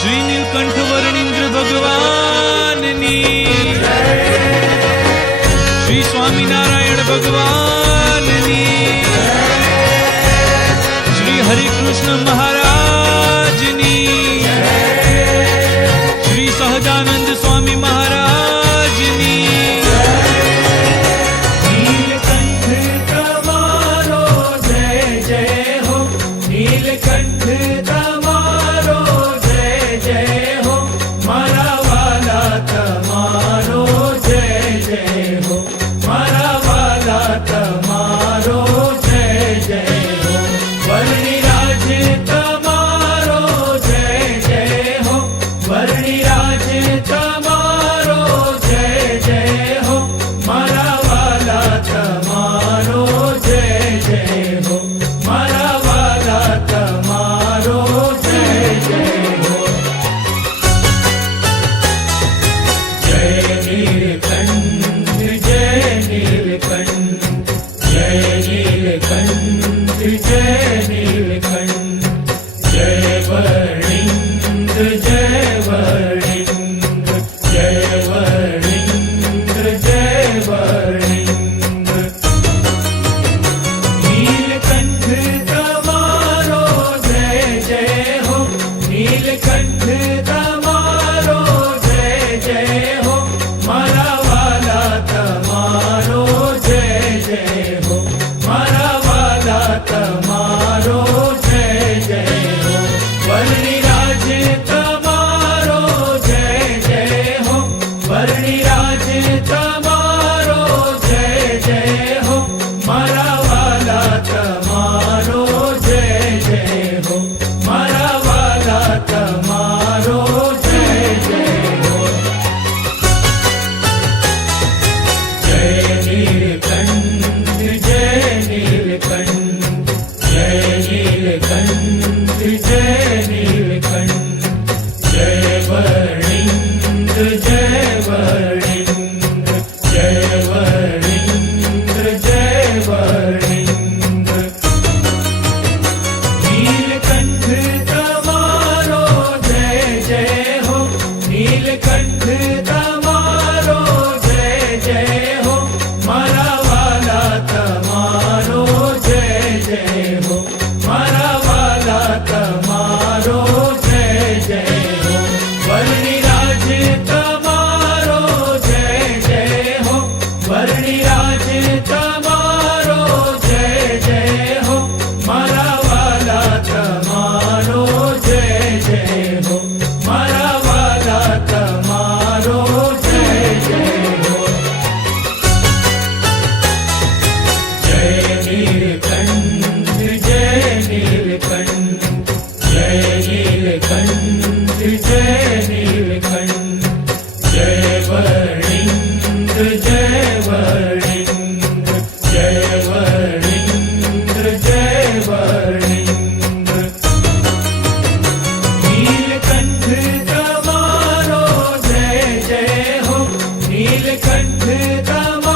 श्री नीलकंठ वर्णिंद्र भगवाननी, श्री स्वामीनारायण भगवाननी, श्री हरिकृष्ण महाराजनी, श्री सहजानंद स्वामी महाराजनी। नीलकंठ तमारो जय जय हो, नीलकंठ तमारो जय जय हो, मारा वाला तमारो जय जय हो, मारा वाला तमारो जय जय हो, वर्णिराज तमारो जय जय हो, वर्णिराज तमारो जय जय हो, मारा वाला तमारो जय जय हो, मारा वाला तमारो जय जय हो। जय नीलकंठ जय नीलकंठ, जय नीलकंठ जय नीलकंठ, जय वर्णिंद्र जय वर्णिंद्र, जय वर्णिंद्र जय वर्णिंद्र। नीलकंठ तमारो जय जय हो, नीलकंठ तमारो जय जय हो, मारा वाला तमारो जय जय हो, मारा वाला तमारो जय जय हो, वर्णिराज तमारो जय जय हो, वर्णिराज तमारो जय जय हो, मारा वाला तमारो जय जय हो, मारा वाला तमारो जय जय हो। जय नीलकंठ जय नीलकंठ, जय नीलकंठ जय नीलकंठ, जय वर्णिंद्र जय वर्णिंद्र, जय वर्णिंद्र जय वर्णिंद्र। नीलकंठ तमारो जय जय हो, नीलकंठ तमारो जय जय हो, मारा वाला तमारो जय जय हो, मारा वाला तमारो जय जय हो, वर्णिराज तमारो जय जय हो, वर्णिराज तमारो जय जय हो, मारा वाला तमारो जय जय हो, मारा वाला तमारो जय जय हो। जय नीलकंठ जय नीलकंठ, जय नीलकंठ जय नीलकंठ, जय वर्णिंद्र जय वर्णिंद्र, जय वर्णिंद्र जय वर्णिंद्र। नीलकंठ तमारो जय जय हो, नीलकंठ तमारो